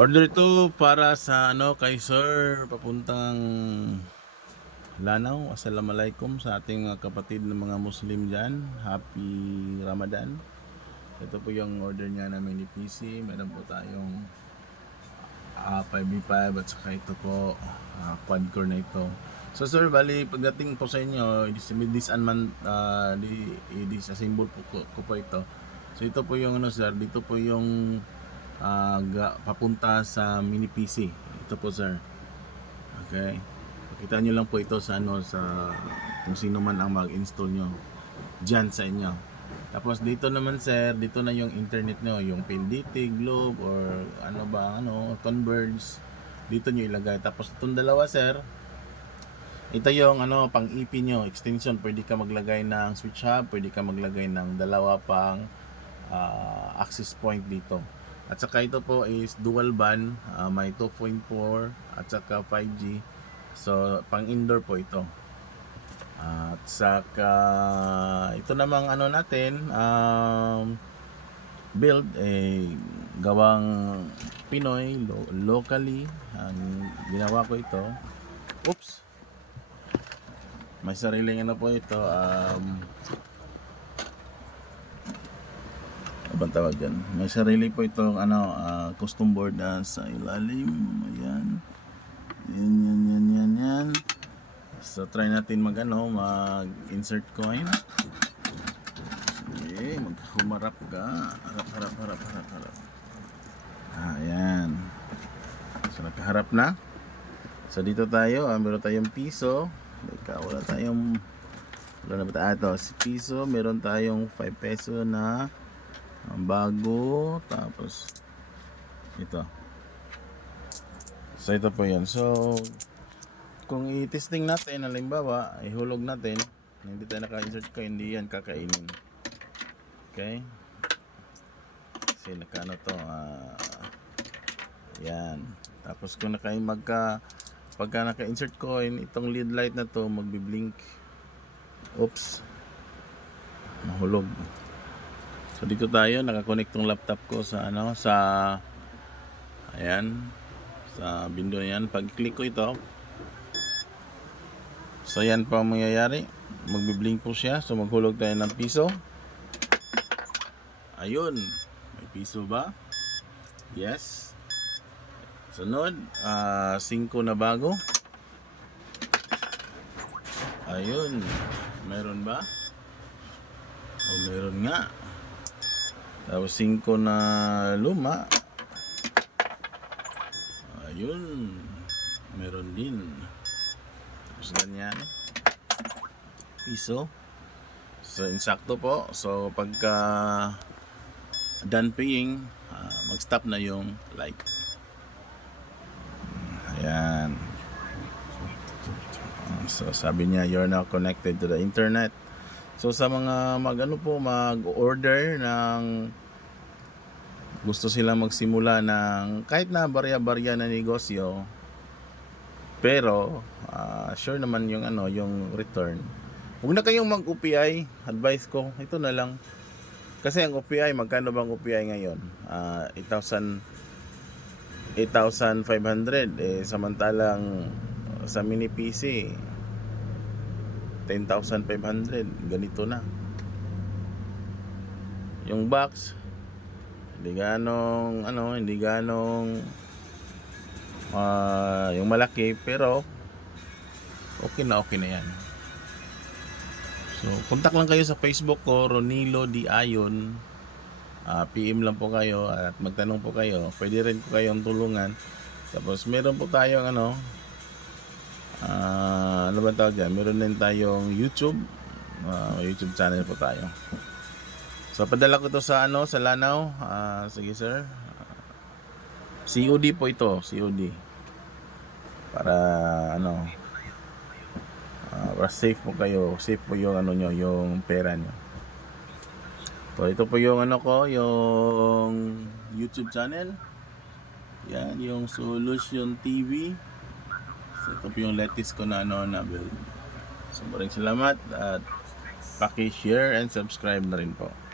Order ito para sa ano kay Sir papuntang Lanao. Assalamualaikum sa ating mga kapatid ng mga Muslim diyan. Happy Ramadan. Ito po yung order niya namin ni PC. Meron po tayong ah 5v5 at saka ito po ah, quad core na ito. So sir, bali pagdating po sa inyo, this, this man uh, di, this symbol po ko, ko po ito. So ito po yung ano sir, dito po yung ga, papunta sa mini PC. Ito po sir. Okay. Pakita nyo lang po ito sa ano sa kung sino man ang mag-install nyo dyan sa inyo. Tapos dito naman sir, dito na yung internet nyo, yung PLDT, Globe or ano ba, ano, Converge. Dito nyo ilagay. Tapos itong dalawa sir, ito yung ano, pang EP nyo, extension. Pwede ka maglagay ng switch hub, pwede ka maglagay ng dalawa pang ah, access point dito. At saka ito po is dual band, ah, may 2.4 at saka 5G. So, pang indoor po ito. At saka ito namang ano natin, um, build eh gawang Pinoy lo- locally ang ginawa ko ito. Oops. May sariling ano po ito um ano bang tawag dyan? May sarili po itong ano, ah, custom board na sa ilalim. Ayan. Yan, yan, yan, yan, yan. So, try natin mag, ano, mag-insert coin. Sige, maghumarap ka. Harap, harap, harap, harap, harap. Ayan. So, nakaharap na. So, dito tayo. Ah, meron tayong piso. Teka, wala tayong... Wala na ba tayo? Ah, ito, si piso. Meron tayong 5 peso na bago. Tapos, ito. So, ito po yan. So, kung i-testing natin, halimbawa, ihulog natin, na hindi tayo naka-insert ko, hindi yan kakainin. Okay? Kasi nakaano to, ah, yan. Tapos kung naka magka pagka naka-insert coin, itong lead light na to magbi-blink. Oops. Nahulog. So dito tayo, nakakonect tong laptop ko sa ano, sa ayan, sa window na yan. Pag-click ko ito, so yan pa ang mangyayari. Magbi-blink po siya. So maghulog tayo ng piso. Ayun. May piso ba? Yes. Sunod, ah 5 na bago. Ayun. Meron ba? O meron nga. Tapos 5 na luma. Ayun. Meron din. Tapos ganyan. Piso. So, insakto po. So, pagka done paying, ah, mag-stop na yung like. Ayan. So sabi niya, you're now connected to the internet. So sa mga mag ano po, mag-order ng gusto silang magsimula ng kahit na barya-barya na negosyo pero ah, sure naman yung ano yung return. Huwag na kayong mag UPI advice ko ito na lang. Kasi ang UPI magkano bang UPI ngayon? Ah, 8,000 8,500 eh samantalang sa mini PC 10,500 ganito na yung box hindi ganong ano hindi ganong ah, yung malaki pero okay na okay na yan so contact lang kayo sa Facebook ko Ronilo Di Ayon Ah, PM lang po kayo at magtanong po kayo. Pwede rin po kayong tulungan. Tapos meron po tayong ano, ano ba tawag dyan? Meron din tayong YouTube. Ah, YouTube channel po tayo. So padala ko to sa ano, sa Lanao. Ah, sige sir. COD po ito, COD. Para ano, ah, para safe po kayo. Safe po yung ano nyo, yung pera nyo. So, ito po yung ano ko, yung YouTube channel. Yan, yung Solution TV. So, ito po yung latest ko na ano na build. So, maraming salamat at paki-share and subscribe na rin po.